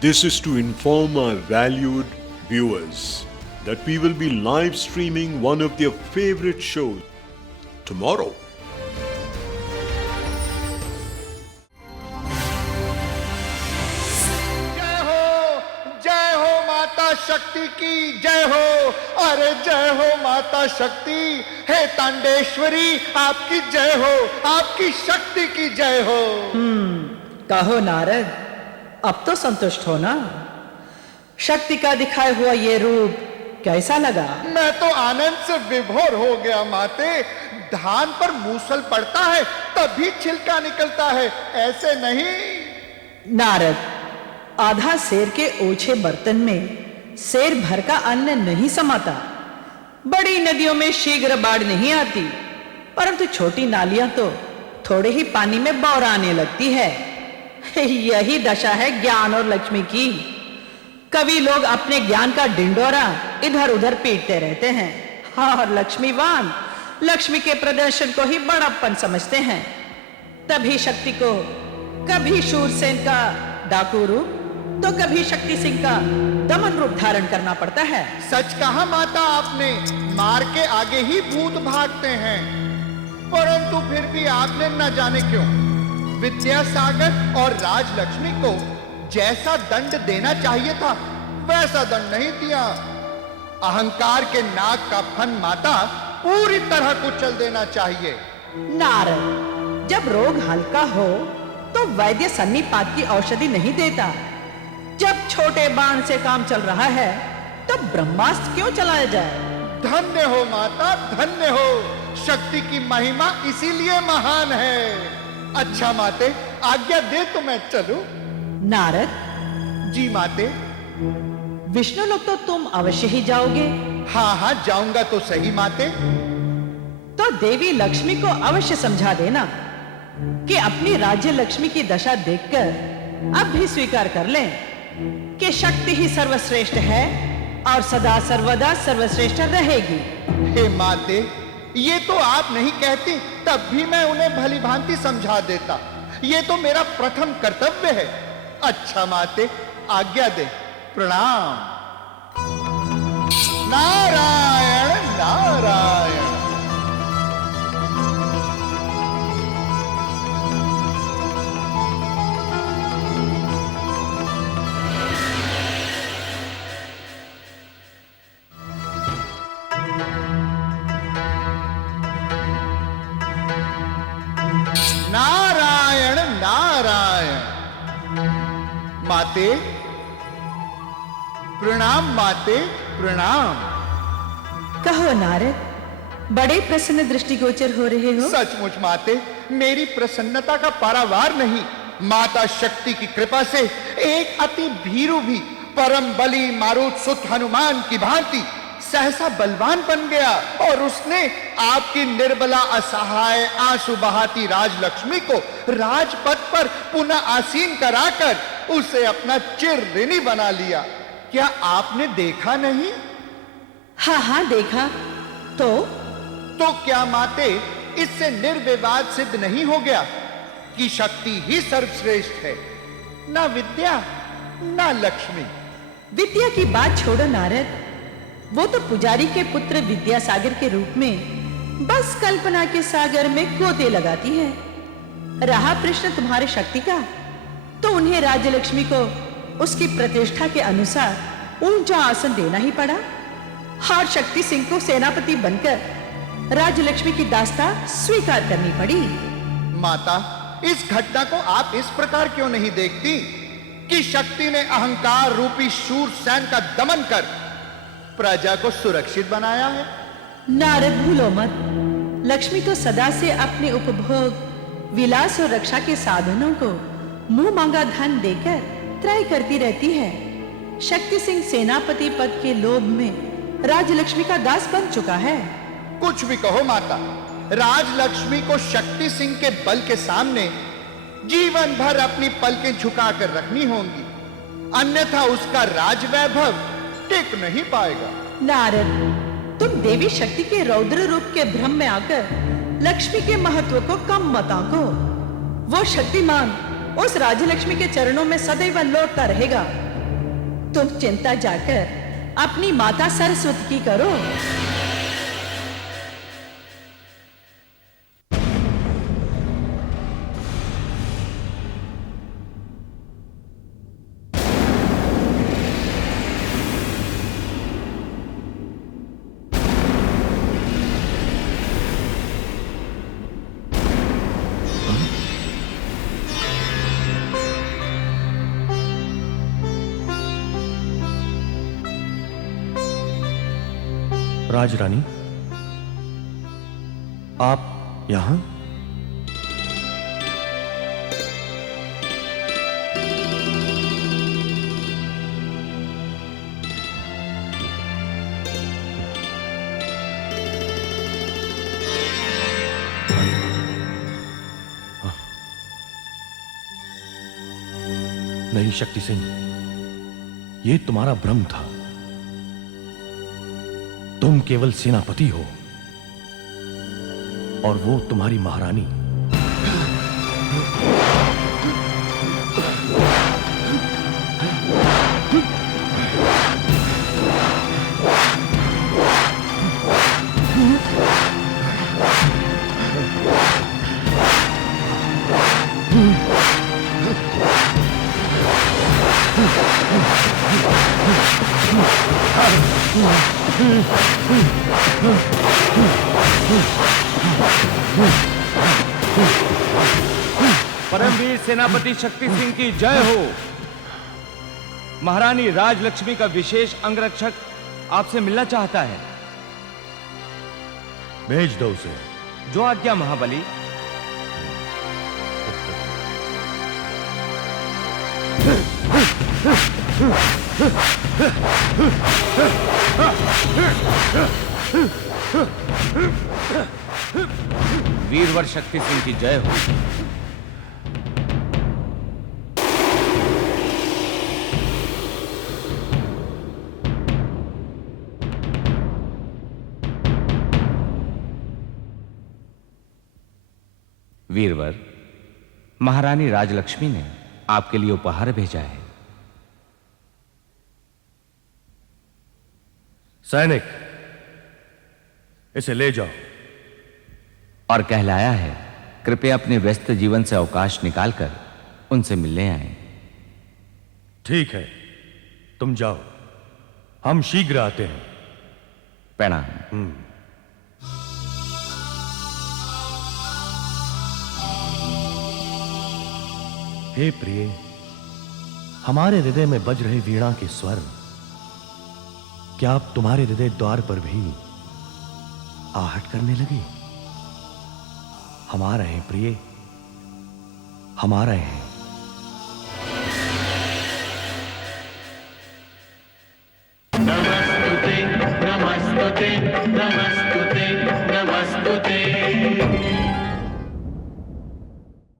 This is to inform our valued viewers that we will be live streaming one of their favorite shows tomorrow. जय हो माता शक्ति की जय हो। अरे जय हो माता शक्ति, हे तांडेश्वरी आपकी जय हो, आपकी शक्ति की जय हो। कहो नारद, अब तो संतुष्ट हो ना? शक्ति का दिखाया हुआ ये रूप कैसा लगा? मैं तो आनंद से विभोर हो गया माते। धान पर मूसल पड़ता है तभी छिलका निकलता है, ऐसे नहीं। नारद, आधा सेर के ओछे बर्तन में सेर भर का अन्न नहीं समाता। बड़ी नदियों में शीघ्र बाढ़ नहीं आती, परंतु छोटी नालियां तो थोड़े ही पानी में बौराने लगती है। यही दशा है ज्ञान और लक्ष्मी की। कवि लोग अपने ज्ञान का डिंडोरा इधर उधर पीटते रहते हैं और लक्ष्मीवान लक्ष्मी के प्रदर्शन को ही बड़प्पन समझते हैं। तभी शक्ति को कभी शूरसेन का डाकू रूप तो कभी शक्ति सिंह का दमन रूप धारण करना पड़ता है। सच कहा माता आपने, मार के आगे ही भूत भागते हैं। परंतु फिर भी आपने न जाने क्यों विद्यासागर और राजलक्ष्मी को जैसा दंड देना चाहिए था वैसा दंड नहीं दिया। अहंकार के नाग का फन माता पूरी तरह कुचल देना चाहिए। नारद, जब रोग हल्का हो तो वैद्य सन्निपात की औषधि नहीं देता। जब छोटे बाण से काम चल रहा है तो ब्रह्मास्त्र क्यों चलाया जाए? धन्य हो माता, धन्य हो। शक्ति की महिमा इसीलिए महान है। अच्छा माते, आज्ञा दे तो मैं चलूं। नारद जी माते। विष्णु लोक तो तुम अवश्य ही जाओगे। हाँ जाऊंगा तो सही माते। तो देवी लक्ष्मी को अवश्य समझा देना कि अपनी राज्य लक्ष्मी की दशा देखकर अब भी स्वीकार कर लें कि शक्ति ही सर्वश्रेष्ठ है और सदा सर्वदा सर्वश्रेष्ठ रहेगी। हे माते, ये तो आप नहीं कहती तब भी मैं उन्हें भली भांति समझा देता। ये तो मेरा प्रथम कर्तव्य है। अच्छा माते, आज्ञा दे। प्रणाम। नारायण नारायण। नारायण नारायण। माते प्रणाम, माते प्रणाम। कहो नारद, बड़े प्रसन्न दृष्टिगोचर हो रहे हो। सचमुच माते, मेरी प्रसन्नता का पारावार नहीं। माता शक्ति की कृपा से एक अति भीरू भी परम बली मारुत सुत हनुमान की भांति सहसा बलवान बन गया और उसने आपकी निर्बला असहाय आंसू बहाती राजलक्ष्मी को राजपथ पर पुनः आसीन कराकर उसे अपना चिर ऋणी बना लिया। क्या आपने देखा नहीं? हाँ देखा। तो क्या माते, इससे निर्विवाद सिद्ध नहीं हो गया कि शक्ति ही सर्वश्रेष्ठ है, ना विद्या ना लक्ष्मी। विद्या की बात छोड़ो नारद, वो तो पुजारी के पुत्र विद्यासागर के रूप में बस कल्पना के सागर में गोते लगाती है। रहा प्रश्न तुम्हारे शक्ति का, तो उन्हें राज्यलक्ष्मी को उसकी प्रतिष्ठा के अनुसार ऊंचा आसन देना ही पड़ा और शक्ति सिंह को सेनापति बनकर राज्यलक्ष्मी की दास्ता स्वीकार करनी पड़ी। माता, इस घटना को आप इस प्रकार क्यों नहीं देखती कि शक्ति ने अहंकार रूपी शूर सैन का दमन कर प्रजा को सुरक्षित बनाया है? नारद, भूलो मत, लक्ष्मी तो सदा से अपने उपभोग विलास और रक्षा के साधनों को मुंह मांगा धन देकर त्राय करती रहती है। शक्ति सिंह सेनापति पद के लोभ में राजलक्ष्मी का दास बन चुका है। कुछ भी कहो माता, राजलक्ष्मी को शक्ति सिंह के बल के सामने जीवन भर अपनी पलकें झुकाकर रखनी होंगी, अन्यथा उसका राजवैभव टिक नहीं पाएगा। नारद, तुम देवी शक्ति के रौद्र रूप के भ्रम में आकर लक्ष्मी के महत्व को कम मत आंको। वो शक्तिमान उस राजलक्ष्मी के चरणों में सदैव लौटता रहेगा तुम चिंता जाकर अपनी माता सरस्वती की करो। राजरानी, आप यहां? नहीं शक्ति सिंह, यह तुम्हारा भ्रम था। तुम केवल सेनापति हो और वो तुम्हारी महारानी। परमवीर सेनापति शक्ति सिंह की जय हो। महारानी राजलक्ष्मी का विशेष अंगरक्षक आपसे मिलना चाहता है। भेज दो उसे। जो आज्ञा महाबली। वीरवर शक्ति सिंह की जय हो। वीरवर, महारानी राजलक्ष्मी ने आपके लिए उपहार भेजा है। सैनिक, इसे ले जाओ। और कहलाया है कृपया अपने व्यस्त जीवन से अवकाश निकालकर उनसे मिलने आए। ठीक है, तुम जाओ, हम शीघ्र आते हैं। प्रणाम। हे प्रिय, हमारे हृदय में बज रहे वीणा के स्वर क्या अब तुम्हारे हृदय द्वार पर भी आहट करने लगे? हमारा है प्रिय, हमारा है।